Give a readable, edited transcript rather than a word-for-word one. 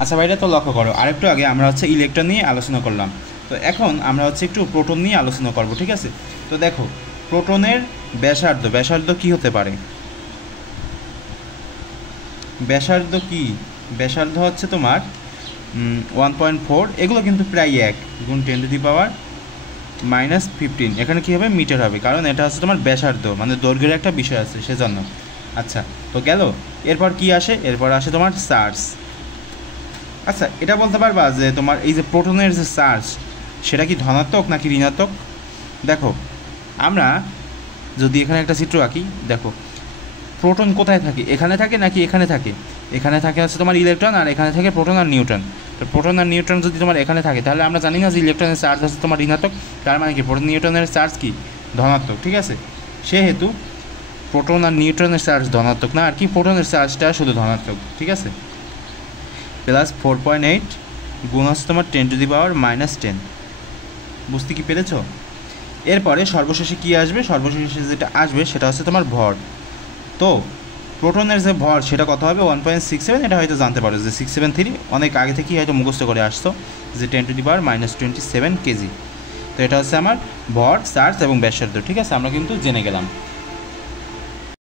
আচ্ছা ভাইরা, তো লক্ষ্য করো, আরেকটু আগে আমরা হচ্ছে ইলেকট্রন নিয়ে আলোচনা করলাম, তো এখন আমরা হচ্ছে একটু প্রোটন নিয়ে আলোচনা করব, ঠিক আছে? তো দেখো, প্রোটনের ব্যাসার্ধ কী হতে পারে? ব্যাসার্ধ কি? ব্যাসার্ধ হচ্ছে তোমার 1.4, এগুলো কিন্তু প্রায় 1 গুণ 10⁻⁻15, এখানে কী হবে? মিটার হবে, কারণ এটা হচ্ছে তোমার ব্যাসার্ধ, মানে দৈর্ঘ্যের একটা বিষয় আছে সেজন্য। আচ্ছা, তো গেল। এরপর কি আসে? এরপর আসে তোমার চার্জ। আচ্ছা, এটা বলতে পারবা যে তোমার এই যে প্রোটনের যে চার্জ, সেটা কি ধনাত্মক নাকি ঋণাত্মক? দেখো, আমরা যদি এখানে একটা চিত্র আঁকি, দেখো প্রোটন কোথায় থাকে? এখানে থাকে নাকি এখানে থাকে? এখানে থাকে হচ্ছে তোমার ইলেকট্রন, আর এখানে থাকে প্রোটন আর নিউট্রন। তো প্রোটন আর নিউট্রন যদি তোমার এখানে থাকে, তাহলে আমরা জানি না যে ইলেকট্রনের চার্জ হচ্ছে তোমার ঋণাত্মক, তার মানে কি প্রোটন নিউট্রনের চার্জ কি? ধনাত্মক, ঠিক আছে? সেহেতু প্রোটন আর নিউট্রনের চার্জ ধনাত্মক না, আর কি প্রোটনের চার্জটা শুধু ধনাত্মক, ঠিক আছে? প্লাস 4.8 গুণ হচ্ছে তোমার 10⁻⁻10। বুঝতে কি পেরেছ? এরপরে সর্বশেষে কি আসবে? সর্বশেষে যেটা আসবে সেটা হচ্ছে তোমার ভর। তো প্রোটনের যে ভর সেটা কত হবে? 1.67। এটা হয়তো জানতে পারো যে 673, অনেক আগে থেকেই হয়তো মুখস্থ করে আসতো যে 10⁻⁻27 কেজি। তো এটা হচ্ছে আমার ভর, চার্জ এবং ব্যাসার্ধ, ঠিক আছে? আমরা কিন্তু জেনে গেলাম।